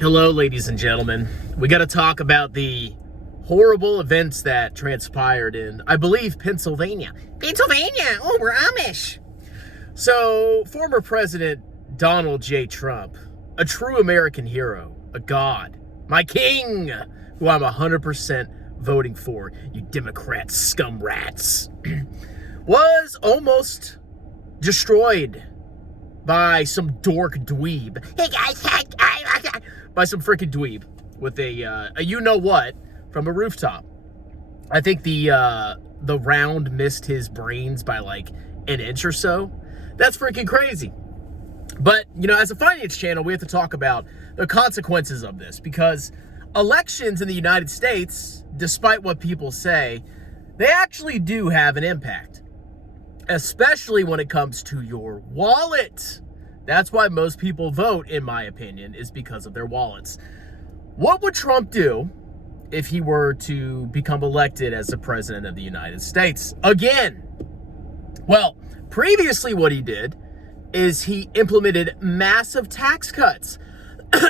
Hello, ladies and gentlemen. We got to talk about the horrible events that transpired in, I believe, Pennsylvania. Pennsylvania! Oh, we're Amish! So, former President Donald J. Trump, a true American hero, a god, my king, who I'm 100% voting for, you Democrat scum rats, was almost destroyed by some dork dweeb. Hey guys, by some freaking dweeb with a you-know-what from a rooftop. I think the round missed his brains by like an inch or so. That's freaking crazy. But, you know, as a finance channel, we have to talk about the consequences of this, because elections in the United States, despite what people say, they actually do have an impact, especially when it comes to your wallet. That's why most people vote, in my opinion, is because of their wallets. What would Trump do if he were to become elected as the president of the United States again? Well, previously what he did is he implemented massive tax cuts.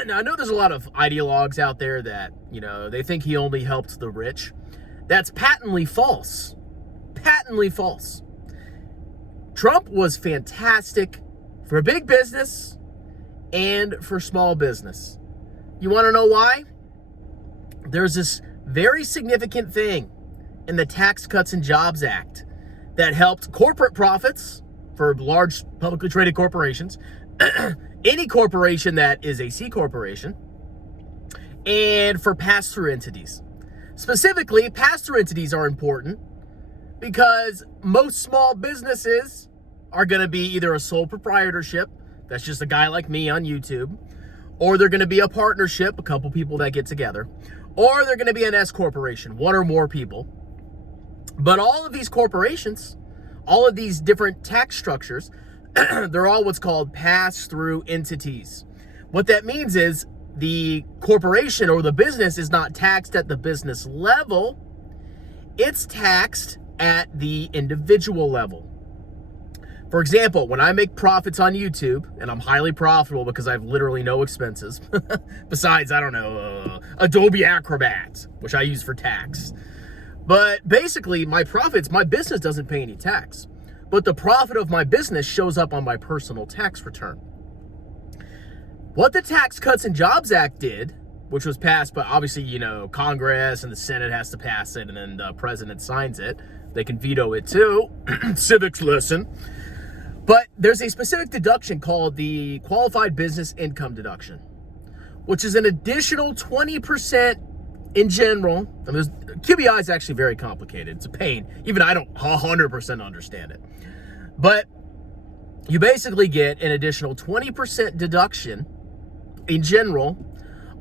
Now, I know there's a lot of ideologues out there that, you know, they think he only helped the rich. That's patently false. Patently false. Trump was fantastic for big business and for small business. You want to know why? There's this very significant thing in the Tax Cuts and Jobs Act that helped corporate profits for large publicly traded corporations, any corporation that is a C corporation, and for pass-through entities. Specifically, pass-through entities are important because most small businesses are going to be either a sole proprietorship, that's just a guy like me on YouTube, or they're going to be a partnership, a couple people that get together, or they're going to be an S corporation, one or more people. But all of these corporations, all of these different tax structures, they're all what's called pass-through entities. What that means is the corporation or the business is not taxed at the business level, it's taxed at the individual level. For example, when I make profits on YouTube, and I'm highly profitable because I have literally no expenses, besides, I don't know, Adobe Acrobat, which I use for tax. But basically, my profits, my business doesn't pay any tax. But the profit of my business shows up on my personal tax return. What the Tax Cuts and Jobs Act did, which was passed by, obviously, you know, Congress and the Senate has to pass it, and then the president signs it. They can veto it too. Civics lesson. But there's a specific deduction called the Qualified Business Income Deduction, which is an additional 20% in general. I mean, QBI is actually very complicated. It's a pain. Even I don't 100% understand it. But you basically get an additional 20% deduction in general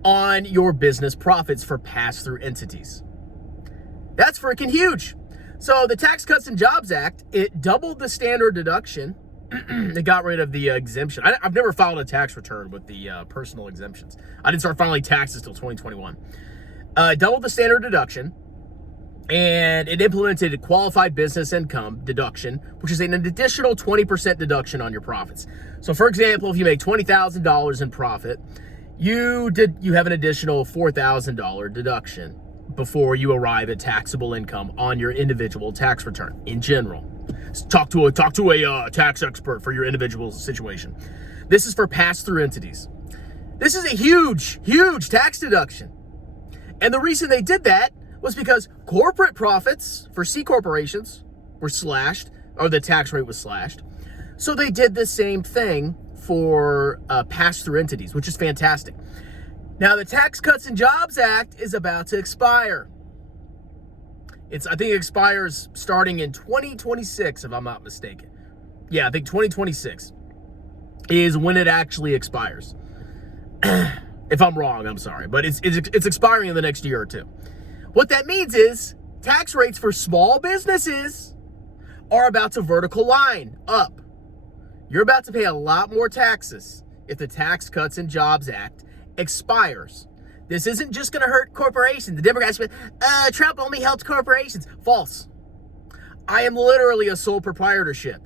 on your business profits for pass-through entities. That's freaking huge. So the Tax Cuts and Jobs Act, it doubled the standard deduction. They got rid of the exemption. I've never filed a tax return with the personal exemptions. I didn't start filing taxes till 2021. Doubled the standard deduction, and it implemented a qualified business income deduction, which is an additional 20% deduction on your profits. So, for example, if you make $20,000 in profit, you have an additional $4,000 deduction before you arrive at taxable income on your individual tax return in general. Talk to a tax expert for your individual situation. This is for pass-through entities. This is a huge, huge tax deduction. And the reason they did that was because corporate profits for C corporations were slashed, or the tax rate was slashed. So they did the same thing for pass-through entities, which is fantastic. Now, the Tax Cuts and Jobs Act is about to expire. I think it expires starting in 2026, if I'm not mistaken. Yeah, I think 2026 is when it actually expires. If I'm wrong, I'm sorry. But it's expiring in the next year or two. What that means is tax rates for small businesses are about to vertical line up. You're about to pay a lot more taxes if the Tax Cuts and Jobs Act expires. This isn't just going to hurt corporations. The Democrats say, Trump only helped corporations. False. I am literally a sole proprietorship.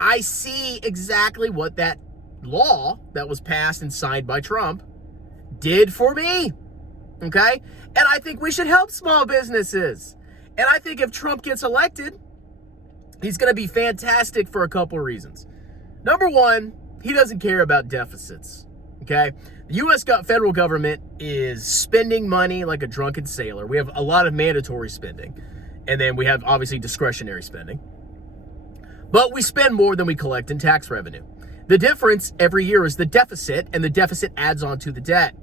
I see exactly what that law that was passed and signed by Trump did for me. Okay? And I think we should help small businesses. And I think if Trump gets elected, he's going to be fantastic for a couple of reasons. Number one, he doesn't care about deficits. Okay? The U.S. federal government is spending money like a drunken sailor. We have a lot of mandatory spending. And then we have, obviously, discretionary spending. But we spend more than we collect in tax revenue. The difference every year is the deficit, and the deficit adds on to the debt.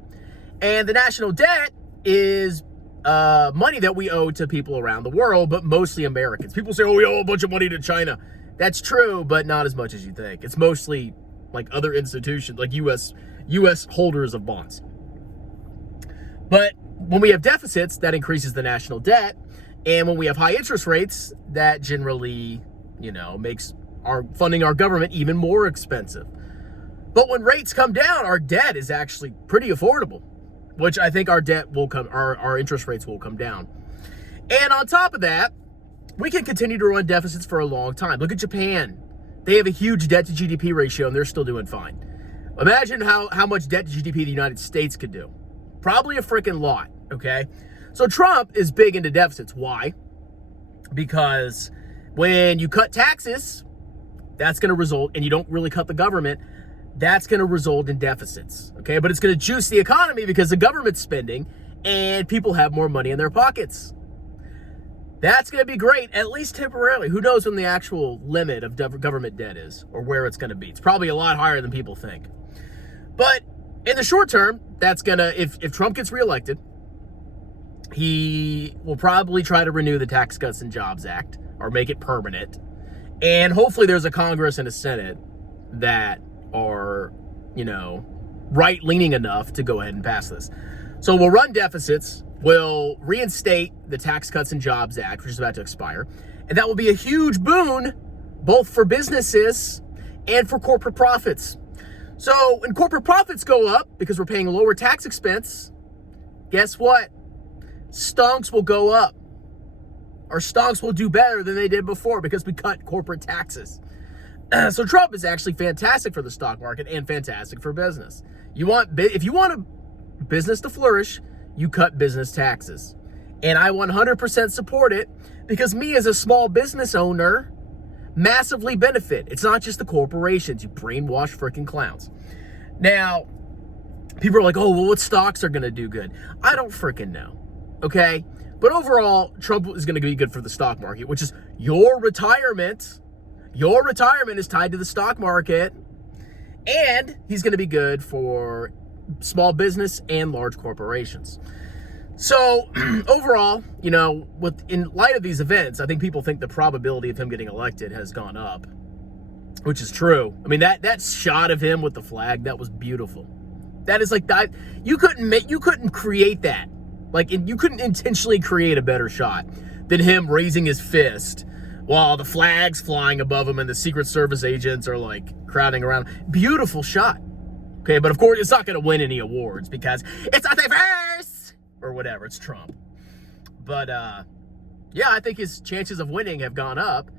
And the national debt is money that we owe to people around the world, but mostly Americans. People say, oh, we owe a bunch of money to China. That's true, but not as much as you think. It's mostly like other institutions, like U.S. holders of bonds. But when we have deficits, that increases the national debt. And when we have high interest rates, that generally, makes funding our government even more expensive. But when rates come down, our debt is actually pretty affordable, which I think our interest rates will come down. And on top of that, we can continue to run deficits for a long time. Look at Japan. They have a huge debt to GDP ratio and they're still doing fine. Imagine how much debt to GDP the United States could do. Probably a freaking lot, okay? So Trump is big into deficits. Why? Because when you cut taxes, that's going to result, and you don't really cut the government, that's going to result in deficits, okay? But it's going to juice the economy because the government's spending and people have more money in their pockets. That's going to be great, at least temporarily. Who knows when the actual limit of government debt is or where it's going to be. It's probably a lot higher than people think. But in the short term, that's going to, if Trump gets reelected, he will probably try to renew the Tax Cuts and Jobs Act or make it permanent. And hopefully there's a Congress and a Senate that are, right-leaning enough to go ahead and pass this. So we'll run deficits. We'll reinstate the Tax Cuts and Jobs Act, which is about to expire. And that will be a huge boon, both for businesses and for corporate profits. So when corporate profits go up, because we're paying lower tax expense, guess what? Stonks will go up. Our stonks will do better than they did before because we cut corporate taxes. So Trump is actually fantastic for the stock market and fantastic for business. If you want a business to flourish, you cut business taxes. And I 100% support it because me as a small business owner massively benefit. It's not just the corporations, you brainwash freaking clowns. Now, people are like, oh, well, what stocks are going to do good? I don't freaking know, okay? But overall, Trump is going to be good for the stock market, which is your retirement. Your retirement is tied to the stock market. And he's going to be good for small business and large corporations. So overall, in light of these events, I think people think the probability of him getting elected has gone up, which is true. I mean, that shot of him with the flag, that was beautiful. That is like that. You couldn't create that. Like, you couldn't intentionally create a better shot than him raising his fist while the flag's flying above him and the Secret Service agents are like crowding around. Beautiful shot. Okay, but of course, it's not going to win any awards because it's not diverse or whatever. It's Trump. But, yeah, I think his chances of winning have gone up.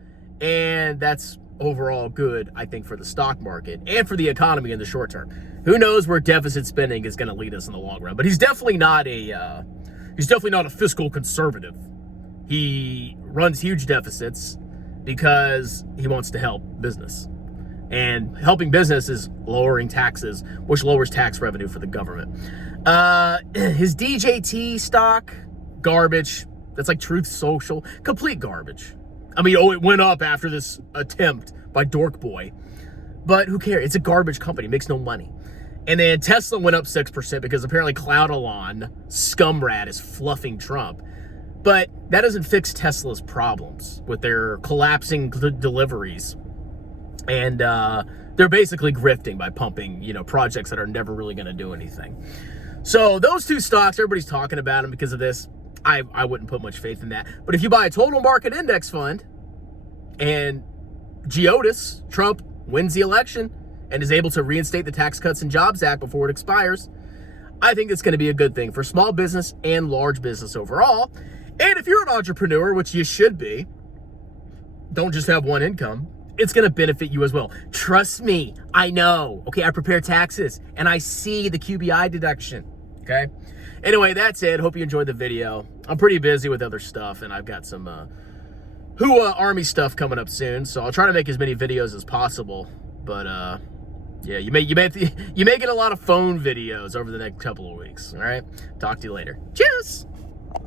And that's overall good, I think, for the stock market and for the economy in the short term. Who knows where deficit spending is going to lead us in the long run. But he's definitely not a fiscal conservative. He runs huge deficits because he wants to help business. And helping business is lowering taxes, which lowers tax revenue for the government. His DJT stock, garbage. That's like Truth Social. Complete garbage. I mean, it went up after this attempt by Dork Boy. But who cares? It's a garbage company. It makes no money. And then Tesla went up 6% because apparently Cloud Elon, scumrat, is fluffing Trump. But that doesn't fix Tesla's problems with their collapsing deliveries. And they're basically grifting by pumping, projects that are never really going to do anything. So those two stocks, everybody's talking about them because of this. I wouldn't put much faith in that. But if you buy a total market index fund and Geodis, Trump, wins the election and is able to reinstate the Tax Cuts and Jobs Act before it expires, I think it's going to be a good thing for small business and large business overall. And if you're an entrepreneur, which you should be, don't just have one income, it's going to benefit you as well. Trust me, I know. Okay, I prepare taxes and I see the QBI deduction. okay? Anyway, that's it. Hope you enjoyed the video. I'm pretty busy with other stuff, and I've got some HUA Army stuff coming up soon, so I'll try to make as many videos as possible. But yeah, you may get a lot of phone videos over the next couple of weeks. All right, talk to you later. Cheers.